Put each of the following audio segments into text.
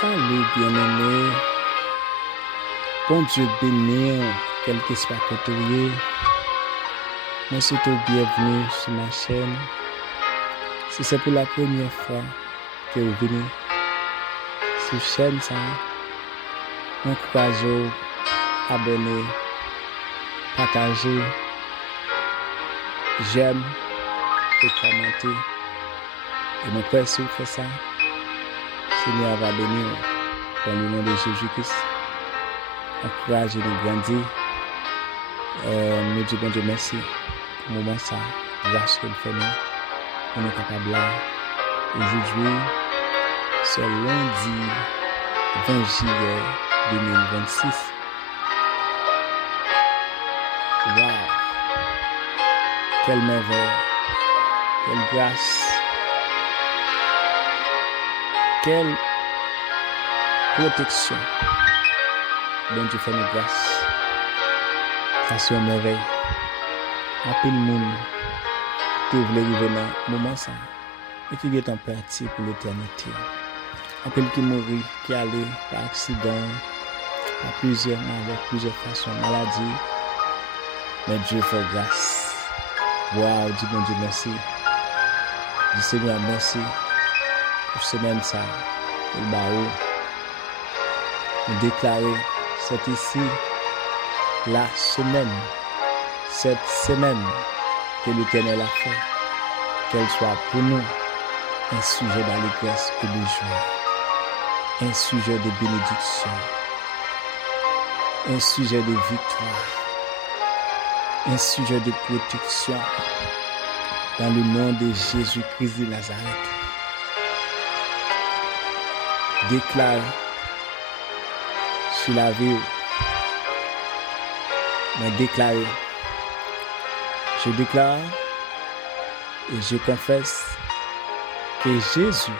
Salut bien-aimé, bon Dieu béni, quel que soit côté, merci de bienvenue sur ma chaîne. Si c'est pour la première fois que vous venez sur chaîne, ça, encouragez, abonnez, partagez, j'aime et commentez. Et mon père, si vous faites ça, Seigneur va bénir dans le nom de Jésus-Christ. Encouragez-nous grandir. Nous disons bon Dieu merci pour le moment ça, grâce qu'il fait nous. On est capable là. Aujourd'hui, c'est lundi 20 juillet 2026. Waouh! Quelle merveille! Quelle grâce! Quelle protection! Bon Dieu fait nos grâces. Ça c'est une merveille. En pile monde qui voulait arriver dans le moment ça et qui est en partie pour l'éternité. En pile qui mourit, qui allait par accident, par plusieurs maladies, plusieurs façons, maladies. Mais Dieu fait grâce. Waouh, dis bon Dieu merci. Dis Seigneur merci pour semaine ça. Et bah nous déclarer c'est ici la semaine, cette semaine que l'Éternel a fait, qu'elle soit pour nous un sujet d'allégresse et de joie, un sujet de bénédiction, un sujet de victoire, un sujet de protection dans le nom de Jésus-Christ de Nazareth. Déclare sur la vie, mais déclarer. Je déclare et je confesse que Jésus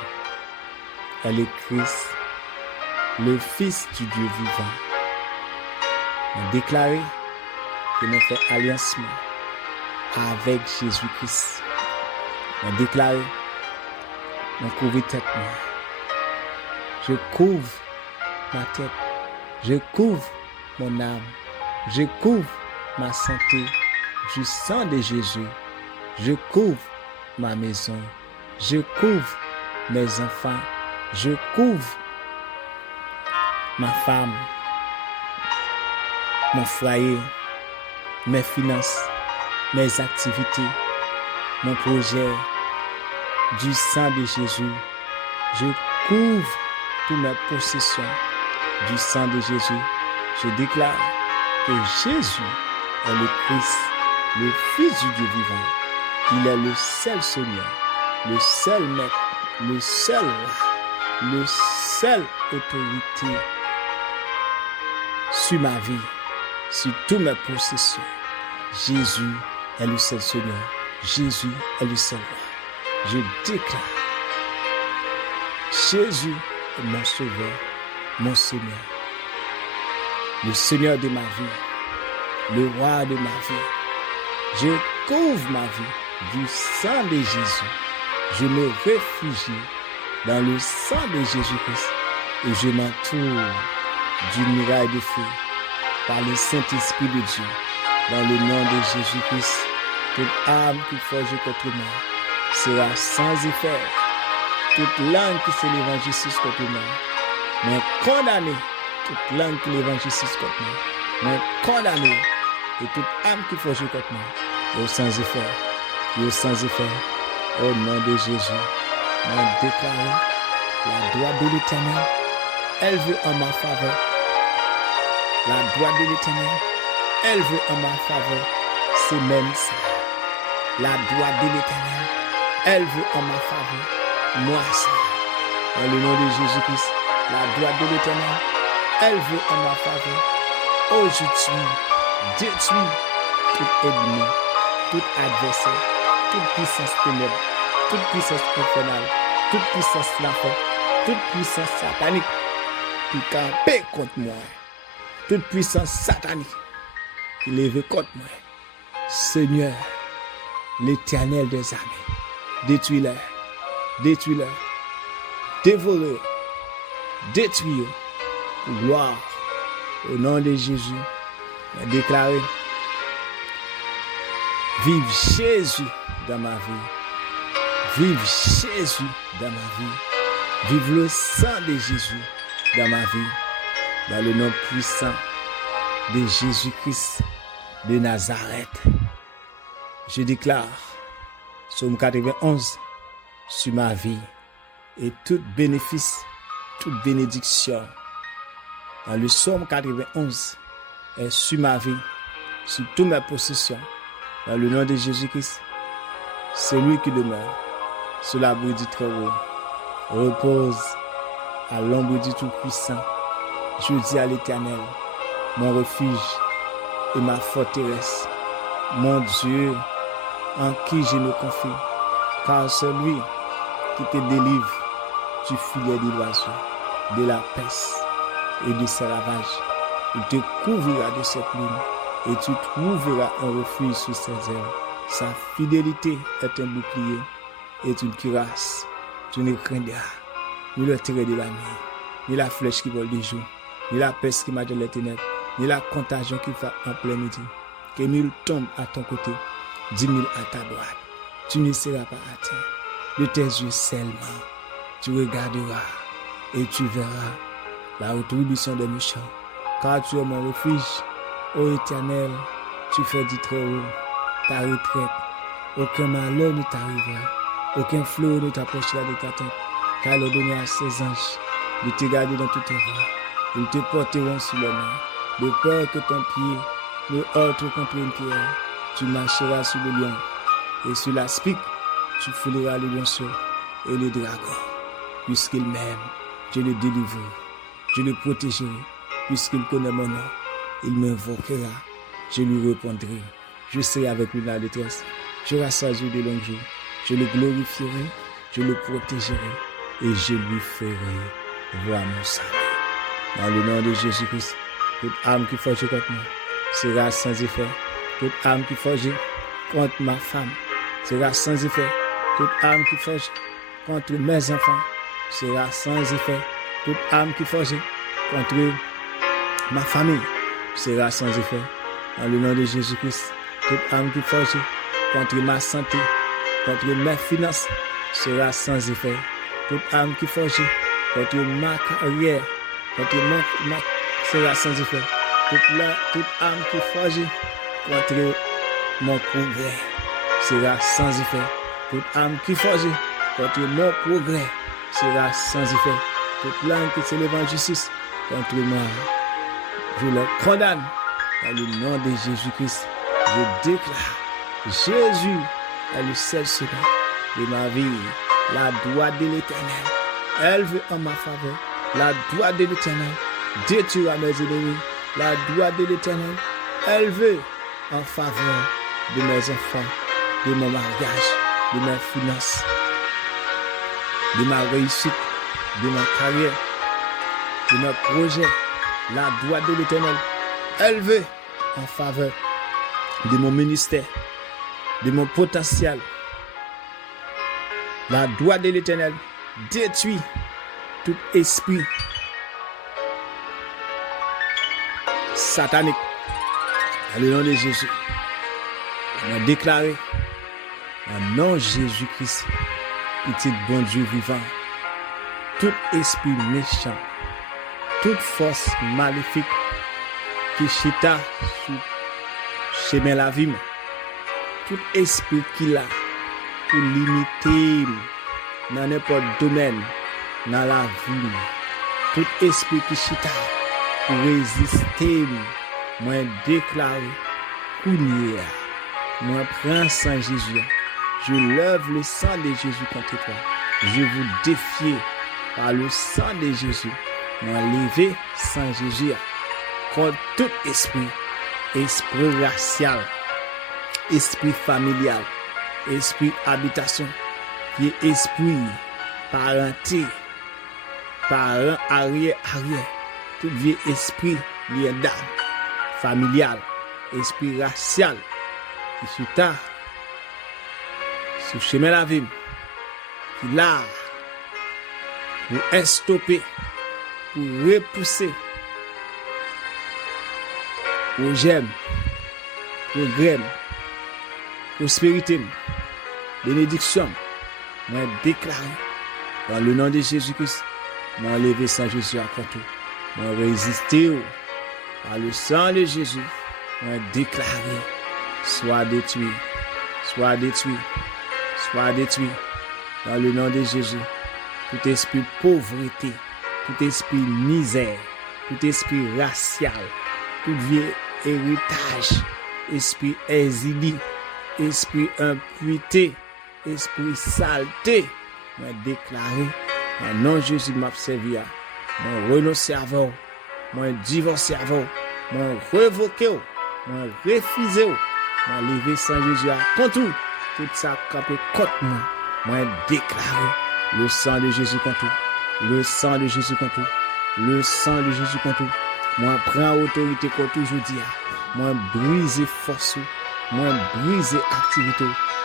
est le Christ, le Fils du Dieu vivant. Mais déclarer que nous faisons alliance avec Jésus-Christ. Mais déclarer nous couvrir tête. Je couvre ma tête. Je couvre mon âme. Je couvre ma santé du sang de Jésus. Je couvre ma maison. Je couvre mes enfants. Je couvre ma femme, mon foyer, mes finances, mes activités, mon projet du sang de Jésus. Je couvre toutes mes possessions du sang de Jésus. Je déclare que Jésus est le Christ, le Fils du Dieu vivant. Il est le seul Seigneur, le seul Maître, le seul Roi, le seul autorité sur ma vie, sur toutes mes possessions. Jésus est le seul Seigneur. Jésus est le seul Roi. Je déclare, Jésus est mon Sauveur, mon Seigneur, le Seigneur de ma vie, le Roi de ma vie. Je couvre ma vie du sang de Jésus. Je me réfugie dans le sang de Jésus-Christ et je m'entoure du muraille de feu par le Saint-Esprit de Dieu. Dans le nom de Jésus-Christ, toute âme qui forge contre moi sera sans effet. Toute langue qui s'élève en justice contre moi, mais condamné. Toute langue qui s'élève en justice contre moi, mais condamné. Et toute âme qui forge contre moi, est sans effet. Et sans effet. Au nom de Jésus, nous déclarons la droite de l'Éternel. Elle veut en ma faveur. La droite de l'Éternel, elle veut en ma faveur. C'est même ça. La droite de l'Éternel, elle veut en ma faveur. Moi ça. Dans le nom de Jésus-Christ, la droite de l'Éternel, elle veut en ma faveur. Aujourd'hui, détruis tout ennemi, tout adversaire, toute puissance ténèbre, toute puissance infernale, toute puissance l'enfer, toute puissance satanique qui campe contre moi, toute puissance satanique qui lève contre moi. Seigneur, l'Éternel des armées, détruis-les, détruis-les, dévore, détruis pour gloire. Au nom de Jésus, je déclare, vive Jésus dans ma vie. Vive Jésus dans ma vie. Vive le sang de Jésus dans ma vie. Dans le nom puissant de Jésus-Christ de Nazareth. Je déclare, Psaume 91, sur ma vie et tout bénéfice, toute bénédiction. Dans le Psaume 91 est sur ma vie, sur toutes mes possessions. Dans le nom de Jésus-Christ, c'est lui qui demeure sur l'abri du Très-Haut, repose à l'ombre du Tout-Puissant. Je dis à l'Éternel, mon refuge et ma forteresse, mon Dieu en qui je me confie, car c'est lui qui te délivre du filet de l'oiseau, de la peste et de ses ravages. Il te couvrira de ses plumes et tu trouveras un refuge sous ses ailes. Sa fidélité est un bouclier et une cuirasse. Tu ne craindras ni le trait de la nuit, ni la flèche qui vole du jour, ni la peste qui marche dans les ténèbres, ni la contagion qui va en plein midi. Que 1000 tombent à ton côté, 10 000 à ta droite. Tu ne seras pas à terre. De tes yeux seulement, tu regarderas et tu verras la rétribution des méchants. Car tu es mon refuge, ô Éternel, tu fais du Très-Haut ta retraite. Aucun malheur ne t'arrivera, aucun fléau ne t'approchera de ta tête. Car il est donné à ses anges de te garder dans toutes tes voies. Ils te porteront sur les mains, de peur que ton pied ne heurte contre une pierre. Tu marcheras sur le lion et sur l'aspic, tu fouleras le lionceau et le dragon. Puisqu'il m'aime, je le délivrerai, je le protégerai. Puisqu'il connaît mon nom, il m'invoquera, je lui répondrai. Je serai avec lui dans la détresse, je rassasierai de longs jours, je le glorifierai, je le protégerai et je lui ferai voir mon salut. Dans le nom de Jésus-Christ, toute âme qui forge contre moi sera sans effet. Toute âme qui forge contre ma femme sera sans effet. Toute âme qui forge contre mes enfants sera sans effet. Toute âme qui forge contre ma famille sera sans effet. Dans le nom de Jésus-Christ, toute âme qui forge contre ma santé, contre mes finances sera sans effet. Toute âme qui forge contre ma carrière, contre ma sera sans effet. Toute âme qui forge contre mon progrès sera sans effet. Toute âme qui forge contre mon progrès sera sans effet. Toute langue qui s'élève en justice contre moi, je le condamne. Dans le nom de Jésus-Christ, je déclare Jésus est le seul secret de ma vie. La droite de l'Éternel élevée en ma faveur. La droite de l'Éternel détruira mes ennemis. La droite de l'Éternel élevée en faveur de mes enfants, de mon mariage, de mes finances, de ma réussite, de ma carrière, de mes projets. La droite de l'Éternel élevée en faveur de mon ministère, de mon potentiel. La droite de l'Éternel détruit tout esprit satanique. Dans le nom de Jésus, on a déclaré en nom de Jésus-Christ, petit bon Dieu vivant, tout esprit méchant, toute force maléfique qui chita sur chemin la vie, tout esprit qu'il a pour limiter dans n'importe domaine dans la vie, tout esprit qui chita pour résister, moi déclare, moi prends sang Jésus, je lève le sang de Jésus contre toi, je vous défie par le sang de Jésus, moi lever sang Jésus contre tout esprit racial, esprit familial, esprit habitation, qui est esprit parenté, parent arrière, tout vieux esprit lié d'âme, familial, esprit racial, qui sur ta, sur chemin la vie, qui là, pour stopper pour repousser pour j'aime, pour graine, prospérité, bénédiction, moi déclaré dans le nom de Jésus-Christ, moi levé sans Jésus à côté, moi résister par le sang de Jésus, moi déclaré, soit détruit, soit détruit, soit détruit dans le nom de Jésus. Tout esprit pauvreté, tout esprit misère, tout esprit racial, tout vieux héritage, esprit exilé, esprit impureté, esprit saleté, moi déclaré, dans le nom de Jésus m'a servi, moi renoncer à vous, moi divorcer à vous, moi révoquer, moi refuser, moi lever sans Jésus contre tout ça campé contre moi, moi déclaré le sang de Jésus contre tout, le sang de Jésus contre tout, le sang de Jésus contre tout. Moi prends autorité contre aujourd'hui. Moi briser force, moi briser activité,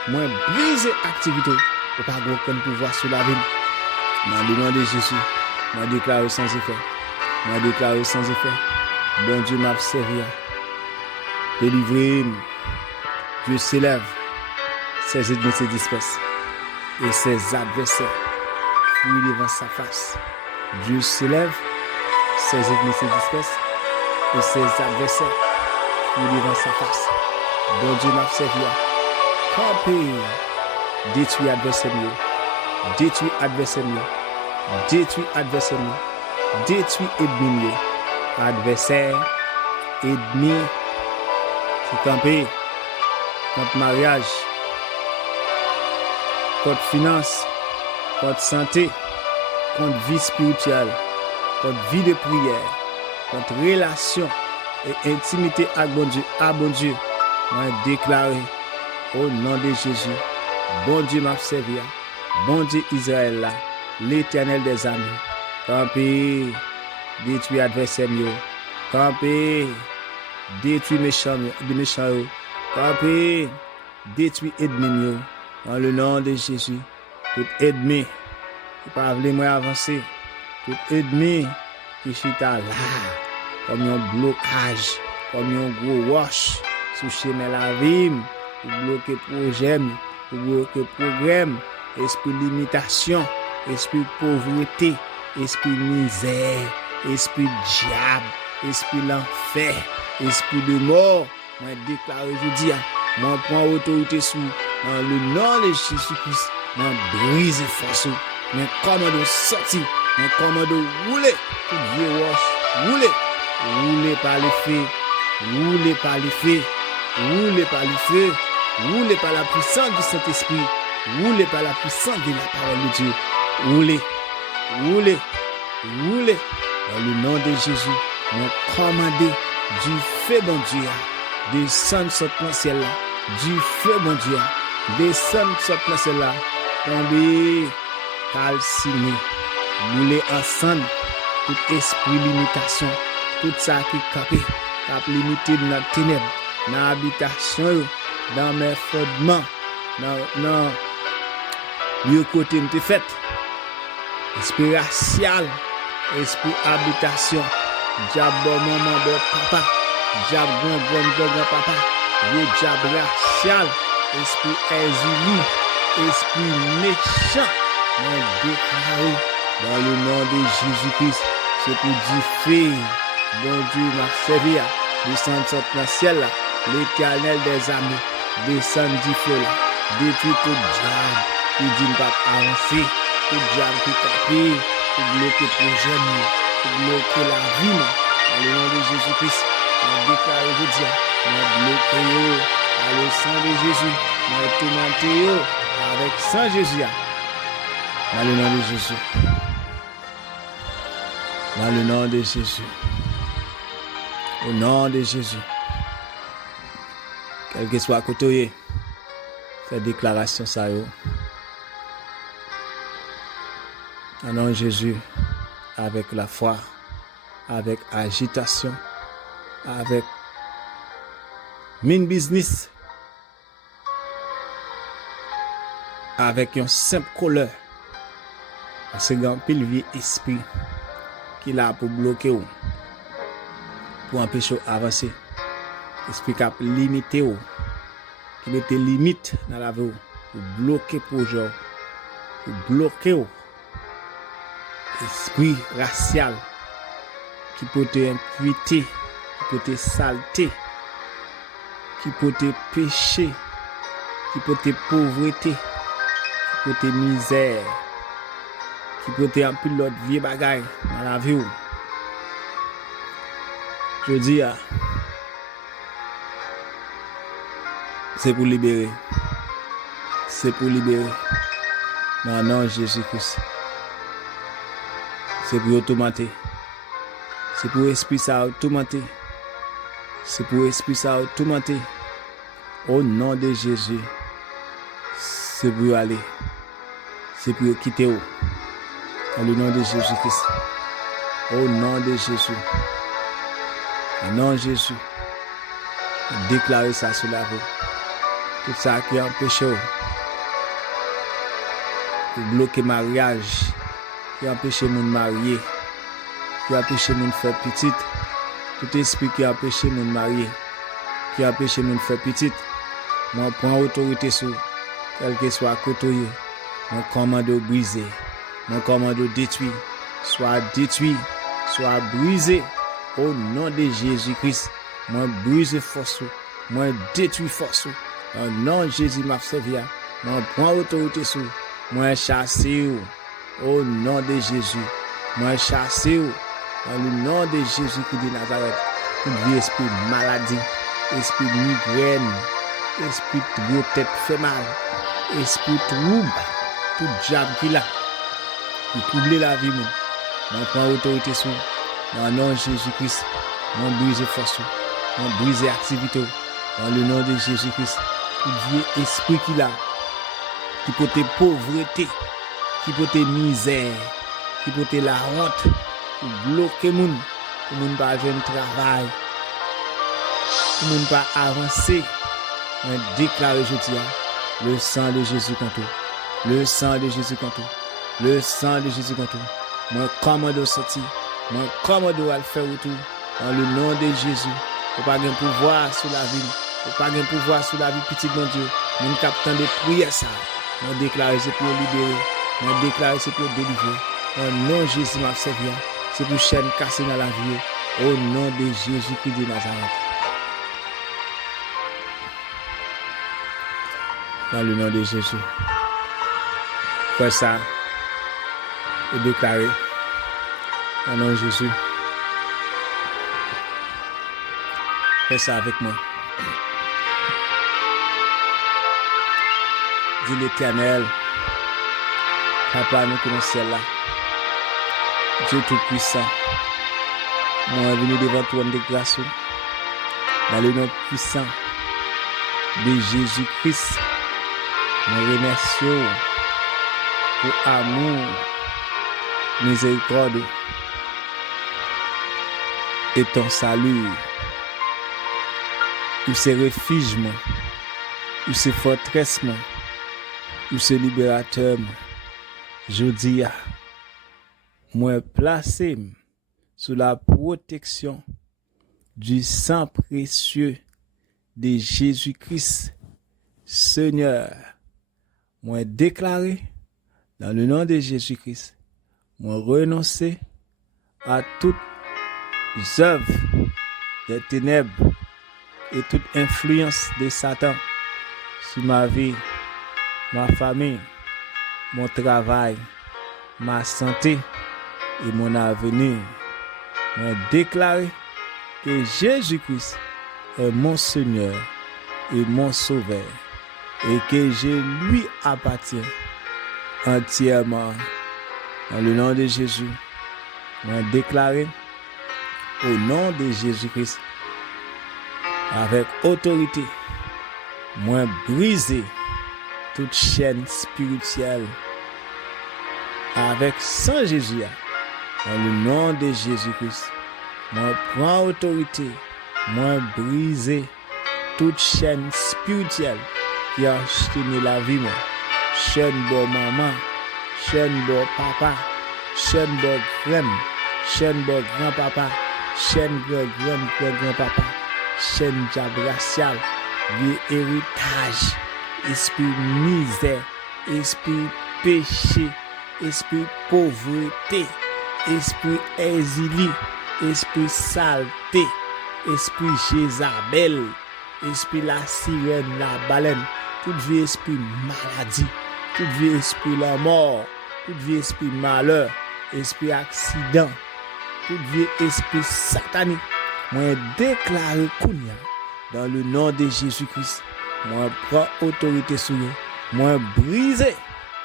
moi briser activité. Ou pas aucun pouvoir sur la vie. Dans le nom de Jésus, moi déclare sans effet. Moi déclare sans effet. Bon Dieu m'a servi. Délivré. Dieu s'élève. Ses ennemis se dispersent. Et ses adversaires fuient devant sa face. Dieu s'élève. Ses ennemis se dispersent. Et ses adversaires fuient devant sa face. Bon Dieu m'a servi. Campé. Détruit adversaire. Détruit adversaire. Détruit adversaire. Détruit ennemi. Adversaire. Ennemi. Qui campé. Contre mariage. Contre finance. Contre santé. Contre vie spirituelle. Contre vie de prière. Contre relation et intimité avec bon Dieu. À bon Dieu. Moi déclaré au nom de Jésus. Bon Dieu m'a servi. Bon Dieu Israël là. L'éternel des armées. Campé. Détruit adversaire. Campé. Détruit méchant. Campé. Détruit ennemi. Dans le nom de Jésus. Tout ennemi. Qui pas voulu moi avancer. Tout ennemi. Qui chita là. Comme un blocage. Comme un gros wash. Sous chemin la vie. Pour bloquer projet. Pour bloquer programme. Esprit limitation. Esprit pauvreté. Esprit misère. Esprit diable. Esprit l'enfer. Esprit de mort. Moi déclare aujourd'hui. Moi prends autorité sous. Dans le nom de Jésus-Christ. Moi brise force. Moi commande sortir. Moi commande rouler. Tout vieux wash. Rouler. Rouler par le feu. Rouler par le feu. Rouler par le feu. Rouler par la puissance du Saint-Esprit. Rouler par la puissance de la parole de Dieu. Rouler. Rouler. Rouler. Dans le nom de Jésus. Moi commandé du feu bon Dieu. Descendre sur le ciel là. Du feu bon Dieu. Descendre sur le ciel là. Tomber. Calciné. Rouler ensemble. Tout esprit limitation. Tout ça qui est capé. Cap limité dans la ténèbre. Dans l'habitation. Dans mes fondements. Dans le côté m'te fait. Esprit racial. Esprit habitation. Diable maman bon papa. Diable grand papa. Le diable racial. Esprit exilé. Esprit méchant. Mais déclaré dans le nom de Jésus-Christ. C'est pour dire feu. Bon Dieu m'a servi. Descendre sur le ciel là. L'éternel des armées. Descend du feu là. Détruit tout diable. Qui dit pas avancer. Tout diable qui tapé. Pour bloquer le projet. Pour bloquer la vie. Dans le nom de Jésus-Christ. On déclare aujourd'hui. On bloqué par le sang de Jésus. On tourmenté avec sang Jésus. Dans le nom de Jésus. Dans le nom de Jésus. Au nom de Jésus. Quel que soit côté, fait déclaration ça yo. Au nom de Jésus, avec la foi, avec agitation, avec mine business, avec un simple couleur. Parce que grand pile vie esprit qui est là pour bloquer ou, pour empêcher d'avancer. Esprit qui a limité ou, qui met des limites dans la vie ou, pour bloquer projet, pour bloquer ou. Esprit racial qui peut te imputer, qui peut te saleté, qui peut te péché, qui peut te pauvreté, qui peut te misère, qui peut te en pile l'autre vieux bagaille dans la vie. Je dis, c'est pour libérer. C'est pour libérer. Dans le nom de Jésus-Christ. C'est pour automater. C'est pour esprit ça automater. C'est pour esprit ça automater. Au nom de Jésus. C'est pour aller. C'est pour quitter. Dans le nom de Jésus-Christ. Au nom de Jésus. Au nom de Jésus. Déclarer ça sur la vie. Tout ça qui empêche de bloquer le mariage. Qui empêche de marier, qui empêche de faire petite, tout esprit qui empêche de marier, qui empêche de faire petite, moi prends autorité sur quel que soit côté, mon commande briser, mon commande détruire, soit détruit, soit brisé au nom de Jésus-Christ, moi brise force, moi détruis force, au nom de Jésus m'a servi, moi prends autorité sur, moi chasser. Au nom de Jésus, moi chassé dans le nom de Jésus-Christ de Nazareth, tout vieux esprit maladie, esprit migraine, esprit de tête fait mal, esprit trouble, tout diable qui là, qui trouble la vie, moi prends autorité sur, dans le nom de Jésus-Christ, moi brise force, moi brise activité, dans le nom de Jésus-Christ, tout vieux esprit qui là, qui peut te pauvreté, qui peut te misère, qui peut te la honte, pour bloquer moun, pour moun pas faire un travail, pour moun pas avancer. On déclare aujourd'hui le sang de Jésus contre tout, le sang de Jésus contre tout, le sang de Jésus contre tout. Moi commande sortir, moi commande à le faire retour dans le nom de Jésus. Faut pas un pouvoir sur la vie, faut pas un pouvoir sur la vie petite mon Dieu. Nous captant de prier ça. On déclare c'est pour libérer. On déclare c'est pour délivrer. Au nom de Jésus m'a servi. C'est pour chaîne cassée dans la vie. Au nom de Jésus-Christ de Nazareth. Dans le nom de Jésus. Fais ça. Et déclarer. Au nom de Jésus. Fais ça avec moi. Dis l'Éternel. Papa, nous connaissons là. Dieu Tout-Puissant. Moi, venu devant toi de grâce. Dans le nom puissant de Jésus-Christ. Nous remercions pour amour, miséricorde et ton salut. Où c'est refuge, où c'est forteresse, où c'est libérateur. Je dis, moi placé sous la protection du sang précieux de Jésus-Christ, Seigneur. Moi déclaré dans le nom de Jésus-Christ, moi renoncer à toutes œuvres des ténèbres et toute influence de Satan sur ma vie, ma famille, mon travail, ma santé et mon avenir. Je déclare que Jésus-Christ est mon Seigneur et mon Sauveur et que je lui appartiens entièrement. Dans le nom de Jésus, je déclare au nom de Jésus-Christ avec autorité, moi briser toute chaîne spirituelle avec sang Jésus. Dans le nom de Jésus-Christ, moi prends autorité, moi briser toute chaîne spirituelle qui a cheminé la vie, moi. Chaîne de maman, chaîne de papa, chaîne de frère, chaîne de grand-papa, chaîne de grand-grand-grand-papa, chaîne diable racial, héritage, esprit misère, esprit péché, esprit pauvreté, esprit exilé, esprit saleté, esprit Jézabel, esprit la sirène, la baleine, tout vieux esprit maladie, tout vieux esprit la mort, tout vieux esprit malheur, esprit accident, tout vieux esprit satanique, moi déclare Kounia dans le nom de Jésus-Christ. Moi prends autorité sur eux. Moi briser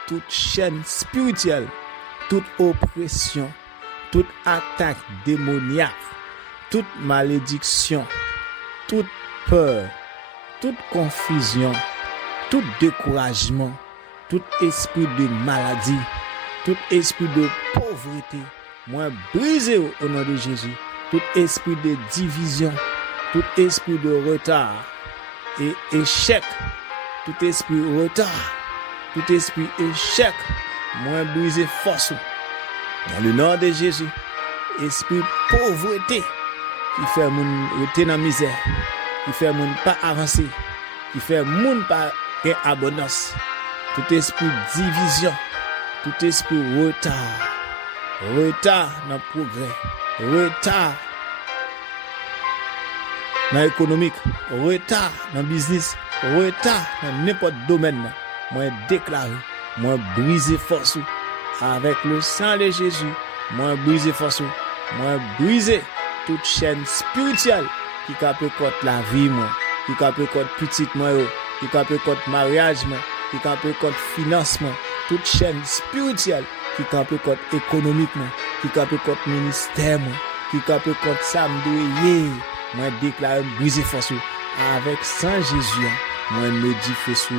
toute chaîne spirituelle, toute oppression, toute attaque démoniaque, toute malédiction, toute peur, toute confusion, tout découragement, tout esprit de maladie, tout esprit de pauvreté, moi briser au nom de Jésus. Tout esprit de division, tout esprit de retard et échec, tout esprit retard, tout esprit échec, moi briser force. Dans le nom de Jésus, esprit pauvreté qui fait moun rester dans misère, qui fait moun pas avancer, qui fait moun pas gain abondance. Tout esprit division, tout esprit retard dans le progrès, retard dans l'économique, retard dans le business, retard dans n'importe domaine. Moi déclare, moi briser force avec le sang de Jésus. Moi briser force, moi briser toute chaîne spirituelle qui capte contre la vie moi, qui capte contre petite moi, qui capte contre mariage moi, qui capte contre financement, toute chaîne spirituelle qui capte contre économique moi, qui capte contre ministère moi, qui capte contre samedi. Moi déclare briser force avec sang Jésus. Moi méditer sur,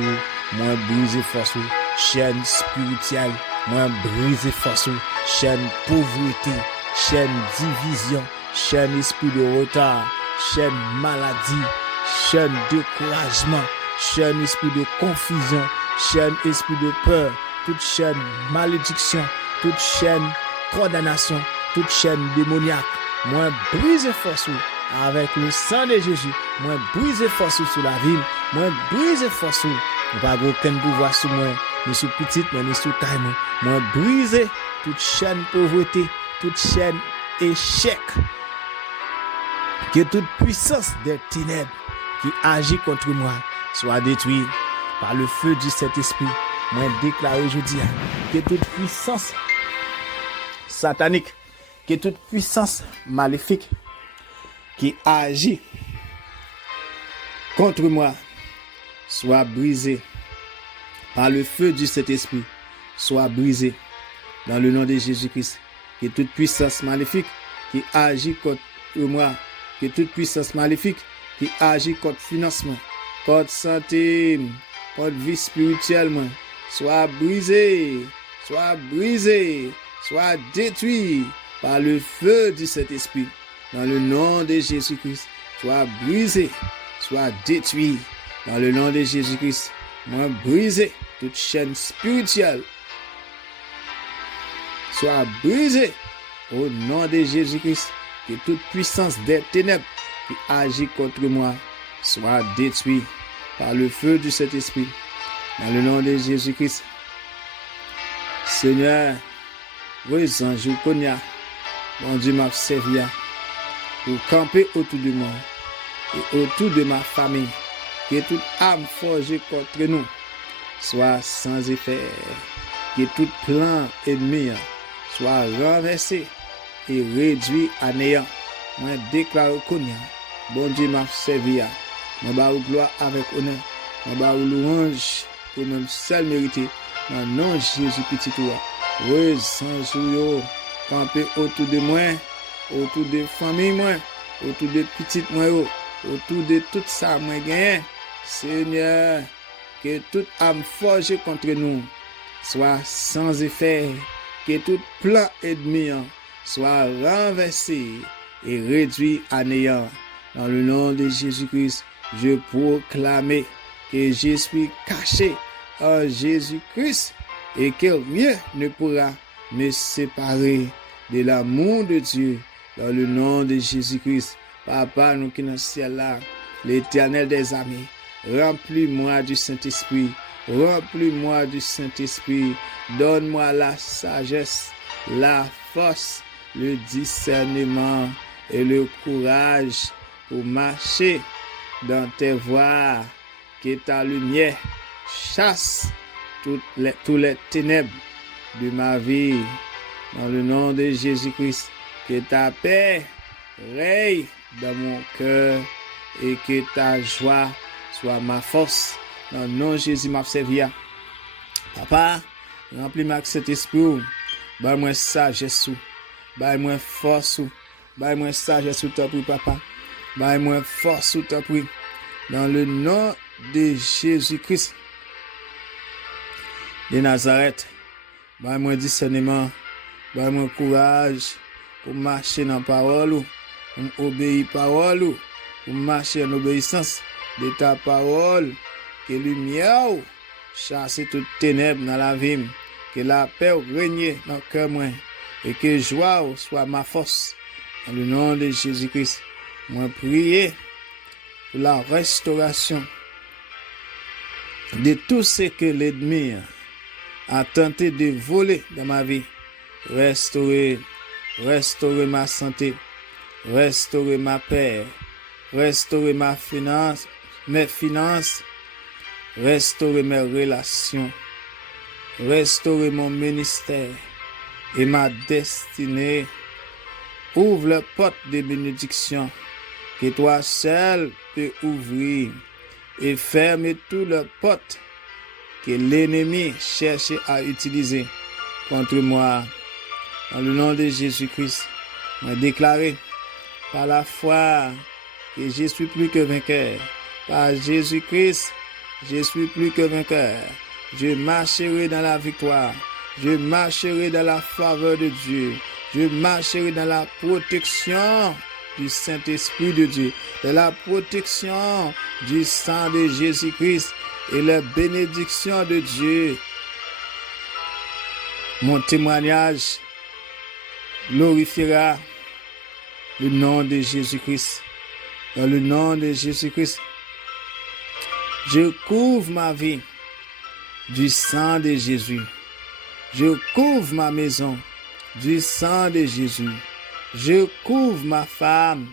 moi briser force chaîne spirituelle, moi briser force chaîne pauvreté, chaîne division, chaîne esprit de retard, chaîne maladie, chaîne découragement, chaîne esprit de confusion, chaîne esprit de peur, toute chaîne malédiction, toute chaîne condamnation, toute chaîne démoniaque. Moi briser force avec le sang de Jésus. Moi briser force sur la ville. Moi briser force. Pas aucun pouvoir sur moi, ni sur petite, ni sur taille. Moi briser toute chaîne pauvreté, toute chaîne échec. Que toute puissance des ténèbres qui agit contre moi soit détruite par le feu du Saint-Esprit. Moi déclarer aujourd'hui que toute puissance satanique, que toute puissance maléfique qui agit contre moi soit brisé par le feu du Saint-Esprit, soit brisé dans le nom de Jésus-Christ. Que toute puissance maléfique qui agit contre moi, que toute puissance maléfique qui agit contre financement, contre santé, contre vie spirituelle, soit brisé, soit détruit par le feu du Saint-Esprit. Dans le nom de Jésus-Christ, soit brisé, soit détruit. Dans le nom de Jésus-Christ, moi briser toute chaîne spirituelle. Soit brisé au nom de Jésus-Christ. Que toute puissance des ténèbres qui agit contre moi soit détruite par le feu du Saint-Esprit. Dans le nom de Jésus-Christ. Seigneur, vos anges, mon Dieu m'a servi pour camper autour de moi et autour de ma famille. Que toute âme forgée contre nous soit sans effet. Que tout plan ennemi soit renversé et réduit à néant. Moi déclare Konya, bon Dieu m'a servi. Moi ba gloire avec honneur. Moi ba louange pour même seul mérité. Dans le nom de Jésus petit toi. Oui, sans jour camper autour de moi, autour de famille moi, autour de petites moi, autour de tout ça moi gagne. Seigneur, que toute âme forgée contre nous soit sans effet, que tout plan ennemi soit renversé et réduit à néant. Dans le nom de Jésus-Christ, je proclame que je suis caché en Jésus-Christ et que rien ne pourra me séparer de l'amour de Dieu, dans le nom de Jésus-Christ. Papa, nous qui dans le ciel là, l'Éternel des armées, remplis-moi du Saint-Esprit, remplis-moi du Saint-Esprit, donne-moi la sagesse, la force, le discernement et le courage pour marcher dans tes voies, que ta lumière chasse tous les ténèbres de ma vie. Dans le nom de Jésus-Christ, que ta paix règne dans mon cœur et que ta joie soit ma force. Dans le nom de Jésus, m'a servi. Papa, remplis-moi de cet esprit. Donne-moi sagesse, donne-moi force, donne-moi sagesse, t'en prie, papa. Donne-moi force, t'en prie. Dans le nom de Jésus-Christ de Nazareth, donne-moi discernement, donne-moi courage pour marcher dans la parole, pour obéir à la parole, pour marcher en obéissance de ta parole, que lumière chasse toutes ténèbres dans la vie, que la paix règne dans le cœur moi, et que joie soit ma force. Dans le nom de Jésus-Christ, moi prier pour la restauration de tout ce que l'ennemi a tenté de voler dans ma vie. Restaurer ma santé, restaurer ma paix, restaurer mes finances, restaurer mes relations, restaurer mon ministère et ma destinée. Ouvre la porte de bénédiction que toi seul peux ouvrir et ferme toutes les portes que l'ennemi cherche à utiliser contre moi. Dans le nom de Jésus-Christ, je déclare par la foi que je suis plus que vainqueur. Par Jésus-Christ, je suis plus que vainqueur. Je marcherai dans la victoire. Je marcherai dans la faveur de Dieu. Je marcherai dans la protection du Saint-Esprit de Dieu, dans la protection du sang de Jésus-Christ et la bénédiction de Dieu. Mon témoignage glorifiera le nom de Jésus-Christ. Dans le nom de Jésus-Christ, je couvre ma vie du sang de Jésus. Je couvre ma maison du sang de Jésus. Je couvre ma femme.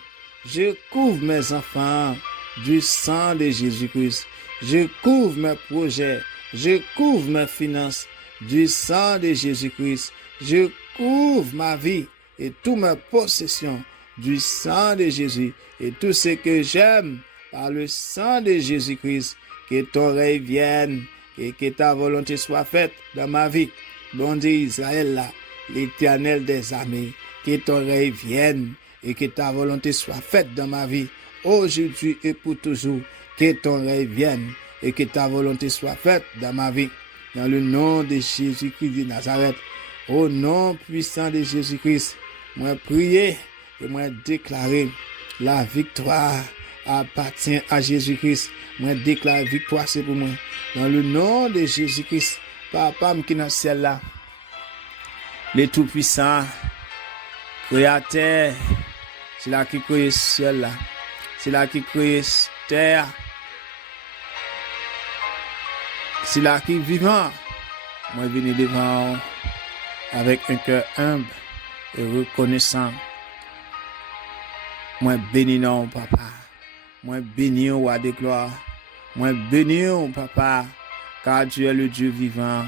Je couvre mes enfants du sang de Jésus-Christ. Je couvre mes projets. Je couvre mes finances du sang de Jésus-Christ. Je couvre ma vie et toutes mes possessions du sang de Jésus et tout ce que j'aime par le sang de Jésus-Christ. Que ton règne vienne et que ta volonté soit faite dans ma vie. Bon Dieu Israël, là, l'Éternel des armées, que ton règne vienne et que ta volonté soit faite dans ma vie, aujourd'hui et pour toujours. Que ton règne vienne et que ta volonté soit faite dans ma vie. Dans le nom de Jésus-Christ de Nazareth, au nom puissant de Jésus-Christ, moi prier et moi déclarer la victoire appartient à Jésus-Christ. Moi déclare victoire c'est pour moi. Dans le nom de Jésus-Christ, Papa qui est dans le ciel là, le Tout-Puissant, Créateur, c'est là qui crée le ciel là, c'est là qui crée la terre, c'est là qui est vivant. Moi je viens devant avec un cœur humble et reconnaissant. Moi bénis non papa. Moi bénis au roi de gloire. Moi bénis au papa, car tu es le Dieu vivant,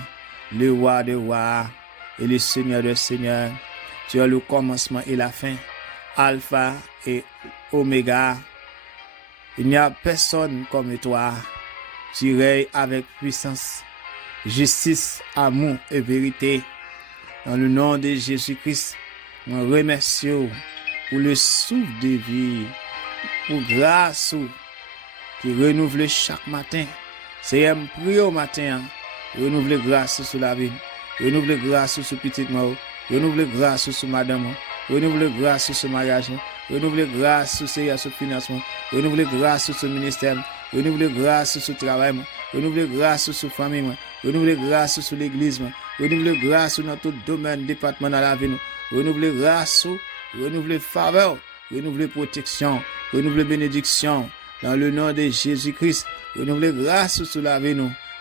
le roi des rois et le Seigneur des seigneurs. Tu es le commencement et la fin, Alpha et Oméga. Il n'y a personne comme toi. Tu règnes avec puissance, justice, amour et vérité. Dans le nom de Jésus-Christ, je remercie pour le souffle de vie, pour grâce qui renouvelle chaque matin. C'est un prier au matin, renouveler grâce sur la vie, renouveler grâce sur petit moi, renouveler grâce sur madame, renouveler grâce sur mariage, renouveler grâce sur financement, renouveler grâce sur ministère, renouveler grâce sur travail, renouveler grâce sur famille, renouveler grâce sur l'église, renouveler grâce dans tout domaine, département dans la vie, renouveler grâce, renouveler faveur, renouveler protection, renouveler bénédiction, dans le nom de Jésus-Christ, renouveler grâce sur la vie,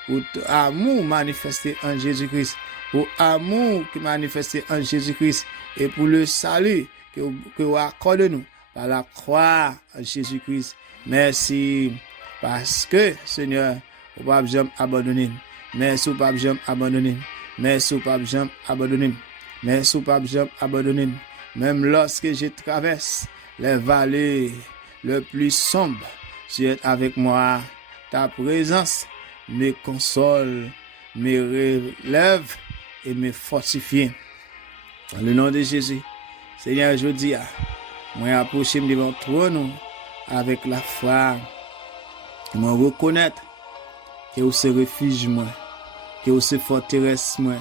pour amour manifesté en Jésus-Christ, pour amour qui manifesté en Jésus-Christ, et pour le salut que vous accordez nous par la croix en Jésus-Christ. Merci, parce que, Seigneur, vous ne pouvez jamais abandonner. Merci, vous ne pouvez jamais abandonner. Merci, vous ne pouvez jamais abandonner. Merci, vous ne pouvez jamais abandonner. Même lorsque je traverse les vallées les plus sombres, tu es avec moi. Ta présence me console, me relève et me fortifie. Dans le nom de Jésus, Seigneur, je dis, moi approcher devant le trône avec la foi. Moi reconnaître que vous êtes refuge moi, que vous êtes forteresse moi,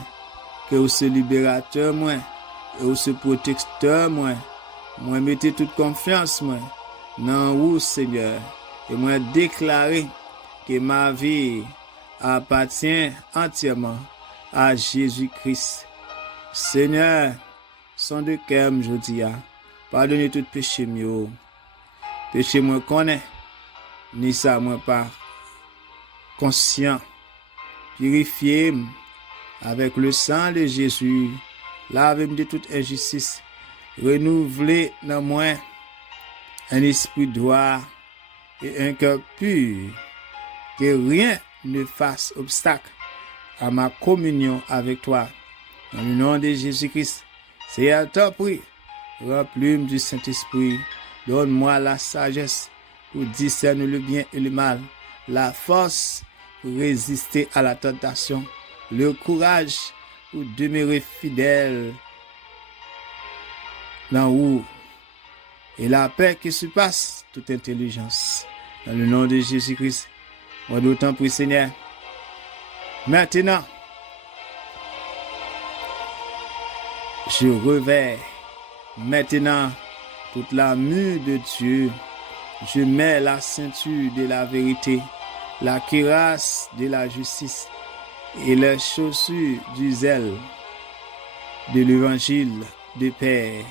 que vous êtes libérateur moi, que vous êtes protecteur moi. Moi mettez toute confiance moi dans vous, Seigneur, et moi déclarer que ma vie appartient entièrement à Jésus-Christ. Seigneur, son de cœur, je dis, pardonnez tout péché mieux. Péché moi connaît, ni ça moi pas conscient. Purifiez-moi avec le sang de Jésus. Lavez-moi de toute injustice. Renouvelez dans moi un esprit droit et un cœur pur. Que rien ne fasse obstacle à ma communion avec toi. Dans le nom de Jésus-Christ, c'est à ton prix. Remplis-moi du Saint-Esprit. Donne-moi la sagesse pour discerner le bien et le mal, la force pour résister à la tentation, le courage pour demeurer fidèle dans vous, et la paix qui surpasse toute intelligence. Dans le nom de Jésus-Christ, moi d'autant prie, Seigneur. Maintenant, je revers maintenant toute l'armure de Dieu. Je mets la ceinture de la vérité, la cuirasse de la justice et les chaussures du zèle de l'évangile de paix,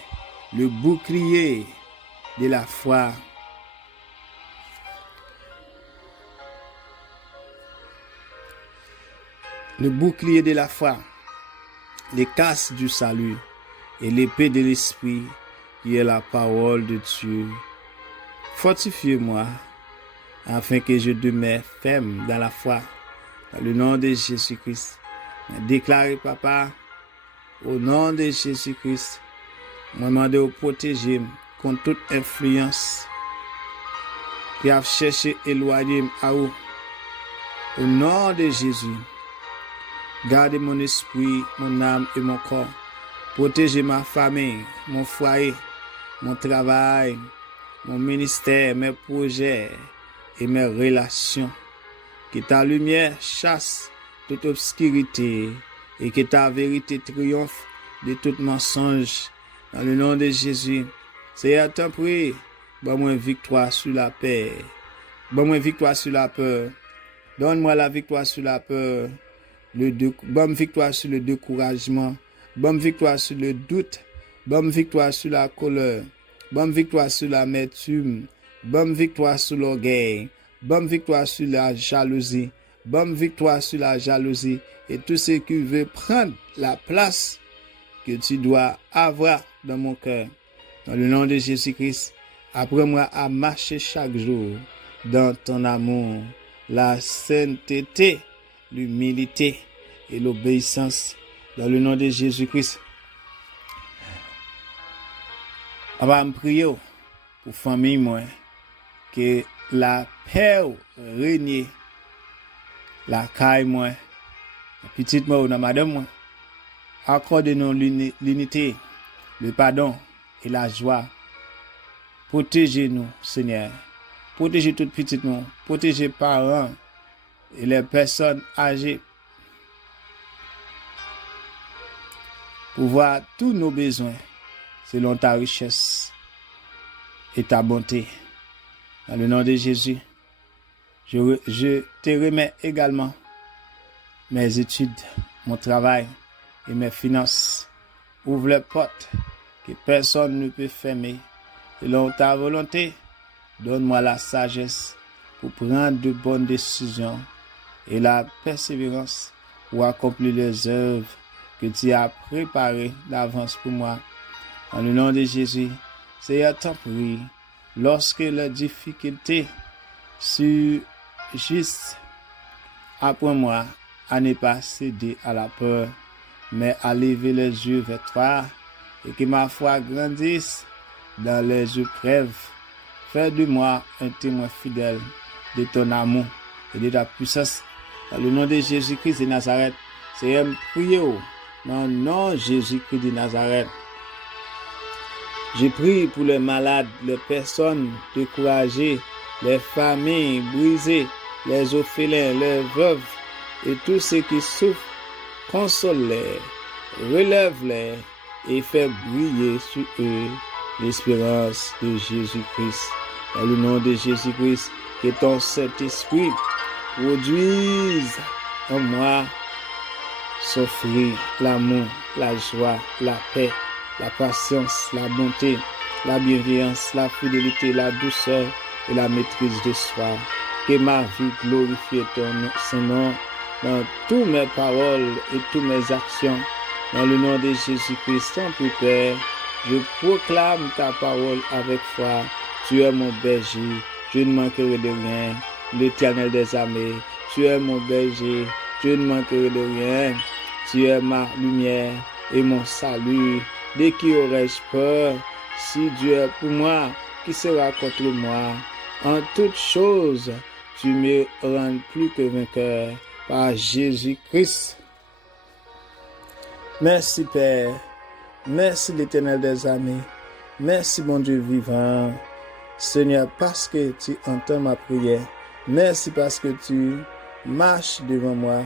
le bouclier de la foi. Le bouclier de la foi, les casques du salut et l'épée de l'esprit qui est la parole de Dieu. Fortifiez-moi afin que je demeure ferme dans la foi. Dans le nom de Jésus-Christ. Déclarez, Papa, au nom de Jésus-Christ, moi demande de protéger contre toute influence qui a cherché à éloigner à vous. Au nom de Jésus, gardez mon esprit, mon âme et mon corps. Protégez ma famille, mon foyer, mon travail, mon ministère, mes projets et mes relations. Que ta lumière chasse toute obscurité et que ta vérité triomphe de tout mensonge. Dans le nom de Jésus, Seigneur, t'en prie, donne-moi victoire sur la paix. Donne-moi victoire sur la peur. Donne-moi la victoire sur la peur. Bonne victoire sur le découragement. Bonne victoire sur le doute. Bonne victoire sur la colère. Bonne victoire sur l'amertume. Bonne victoire sur l'orgueil. Bonne victoire sur la jalousie. Bonne victoire sur la jalousie. Et tout ce qui veut prendre la place que tu dois avoir dans mon cœur. Dans le nom de Jésus-Christ, apprends-moi à marcher chaque jour dans ton amour, la sainteté, l'humilité et l'obéissance. Dans le nom de Jésus-Christ. On va me prier pour famille moi que la paix règne la caille moi petite moi ou dans madame moi. Accorde-nous l'unité, le pardon et la joie. Protégez-nous, Seigneur. Protégez toutes petites nous, protégez parents et les personnes âgées. Pour voir tous nos besoins selon ta richesse et ta bonté. Dans le nom de Jésus, je te remets également mes études, mon travail, et mes finances. Ouvre les portes que personne ne peut fermer. Selon ta volonté, donne-moi la sagesse pour prendre de bonnes décisions et la persévérance pour accomplir les œuvres que tu as préparées d'avance pour moi. En le nom de Jésus, Seigneur, t'en prie, lorsque les difficultés surgissent, apprends-moi à ne pas céder à la peur, mais à lever les yeux vers toi et que ma foi grandisse dans les épreuves. Fais de moi un témoin fidèle de ton amour et de ta puissance. Dans le nom de Jésus-Christ de Nazareth, Seigneur, prie dans le nom de Jésus-Christ de Nazareth. Je prie pour les malades, les personnes découragées, les familles brisées, les orphelins, les veuves et tous ceux qui souffrent. Console-les, relève-les et fais briller sur eux l'espérance de Jésus-Christ. Dans le nom de Jésus-Christ, que ton Saint-Esprit produise en moi son fruit, l'amour, la joie, la paix, la patience, la bonté, la bienveillance, la fidélité, la douceur et la maîtrise de soi. Que ma vie glorifie son nom dans toutes mes paroles et toutes mes actions. Dans le nom de Jésus-Christ, sans plus peur, je proclame ta parole avec foi. Tu es mon berger, je ne manquerai de rien. L'Éternel des armées, tu es mon berger, je ne manquerai de rien. Tu es ma lumière et mon salut. De qui aurais-je peur? Si Dieu est pour moi, qui sera contre moi? En toutes choses, tu me rends plus que vainqueur par Jésus-Christ. Merci Père, merci l'Éternel des armées, merci mon Dieu vivant. Seigneur, parce que tu entends ma prière, merci parce que tu marches devant moi,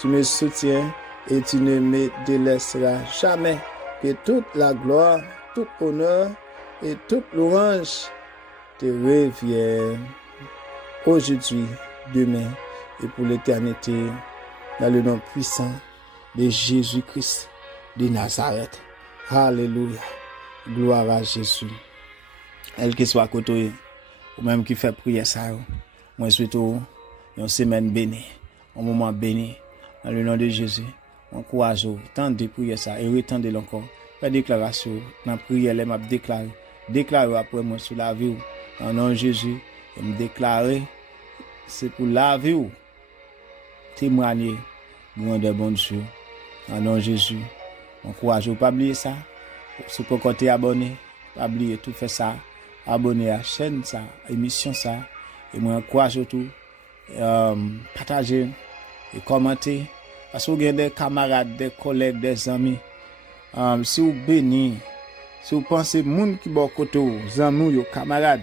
tu me soutiens et tu ne me délaisseras jamais. Que toute la gloire, tout honneur et toute louange te reviennent aujourd'hui, demain et pour l'éternité, dans le nom puissant de Jésus-Christ de Nazareth. Alléluia. Gloire à Jésus. Elle qui soit côté, ou même qui fait prière ça, moi souhaite une semaine bénie, un moment béni, dans le nom de Jésus. Encourage, tendez prier ça et retendez encore. Fais déclaration, dans la prière, elle m'a déclaré. Déclarez après moi sur la vie. En nom de Jésus, et me déclarer, c'est pour la vie. Témoigner, grandeur bon Dieu. En nom de Jésus, encourage, pas oublier ça. Si vous côté abonné, pas oublier tout faire ça. Abonner à la chaîne, ça, émission ça. Et moi, encourage tout. Partager et commenter. Parce que vous avez des camarades, des collègues, des amis. Si vous bénissez, si vous pensez que les gens qui sont côté, les amis, les camarades,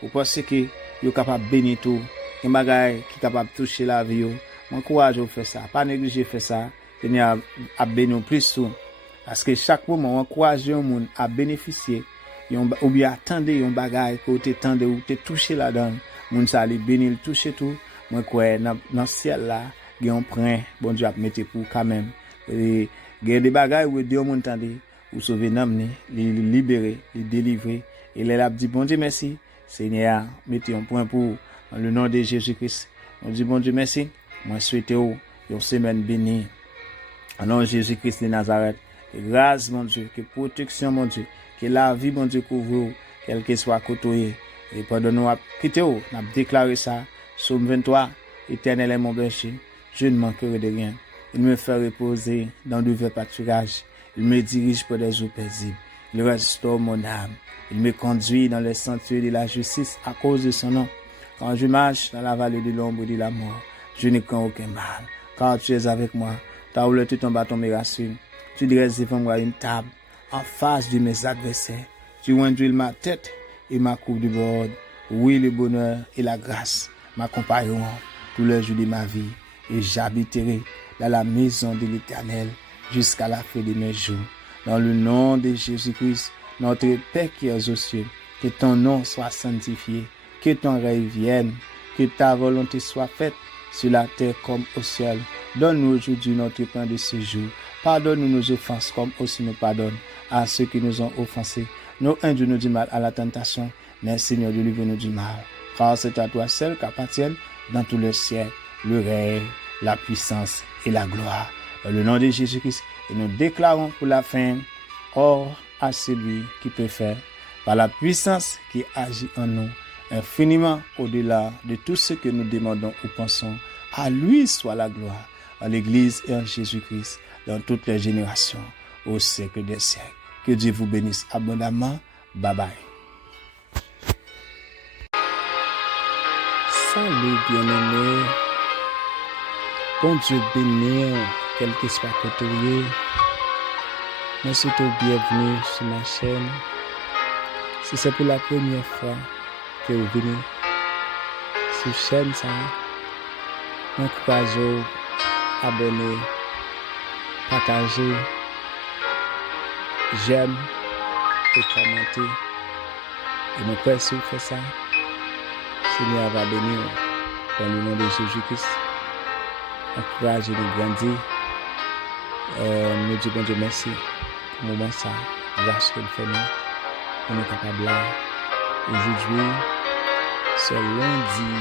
vous pensez que vous êtes capable de bénir tout, les bagages qui sont capables de toucher la vie, m'encourage à faire ça. Pas négliger faire ça. Seigneur à bénir plus. Parce que chaque moment, on encourage les gens à bénéficier. Ou bien attendre un bagage que vous attendez ou vous toucher là-dedans. Les gens allez bénir, toucher tout. Moi, quoi, dans le ciel là, il y a un prêt, bon Dieu a mettre pour quand même. Il y a des bagages où Dieu m'a entendu, ou sauver l'homme, les libérer, les délivrer. Et il a dit, bon Dieu, merci. Seigneur, mettez un point pour, dans le nom de Jésus-Christ. On dit, bon Dieu, merci. Moi, souhaite une semaine bénie. En nom de Jésus-Christ de Nazareth. Que grâce, mon Dieu, que protection, mon Dieu, que la vie, mon Dieu, couvre, quel que soit côtoyé. Et pendant nous, quitter, on a déclaré ça. Psaume 23, Éternel est mon berger, je ne manquerai de rien. Il me fait reposer dans de verts pâturages. Il me dirige pour des eaux paisibles. Il restaure mon âme. Il me conduit dans les sentiers de la justice à cause de son nom. Quand je marche dans la vallée de l'ombre de la mort, je ne crains aucun mal. Car tu es avec moi. Ta roulette ton bâton me rassure. Tu dresses devant moi une table en face de mes adversaires. Tu ondulles ma tête et ma coupe de bord. Oui, le bonheur et la grâce m'accompagneront tous les jours de ma vie. Et j'habiterai dans la maison de l'Éternel jusqu'à la fin de mes jours. Dans le nom de Jésus-Christ, notre Père qui es aux cieux, que ton nom soit sanctifié, que ton règne vienne, que ta volonté soit faite sur la terre comme au ciel. Donne-nous aujourd'hui notre pain de ce jour. Pardonne-nous nos offenses, comme aussi nous pardonnons à ceux qui nous ont offensés. Nous induis-nous du mal à la tentation, mais Seigneur, délivre-nous du mal. Car c'est à toi seul qu'appartiennent dans tout le ciel le règne, la puissance et la gloire. Dans le nom de Jésus-Christ, et nous déclarons pour la fin, or à celui qui peut faire, par la puissance qui agit en nous, infiniment au-delà de tout ce que nous demandons ou pensons. À lui soit la gloire, à l'Église et en Jésus-Christ, dans toutes les générations, au siècle des siècles. Que Dieu vous bénisse abondamment. Bye bye. Salut bien-aimés. Bon Dieu bénir, quel que soit côté. Merci de bienvenue sur ma chaîne. Si c'est pour la première fois que vous venez sur la chaîne, je vous encourage à abonner, partager, j'aime et commenter. Et mon frère, si vous faites ça, Seigneur va bénir dans le nom de Jésus-Christ. Encouragez-nous grandir. Nous disons bon Dieu merci pour le moment ça, grâce que nous faisons. On est capable là. Aujourd'hui, ce lundi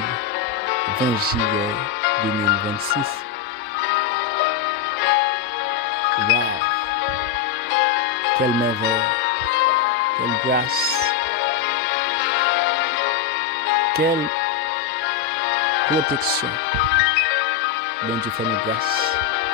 20 juillet 2026. Wow! Quelle merveille! Quelle grâce! Quelle protection! Bon Dieu fait nos grâces.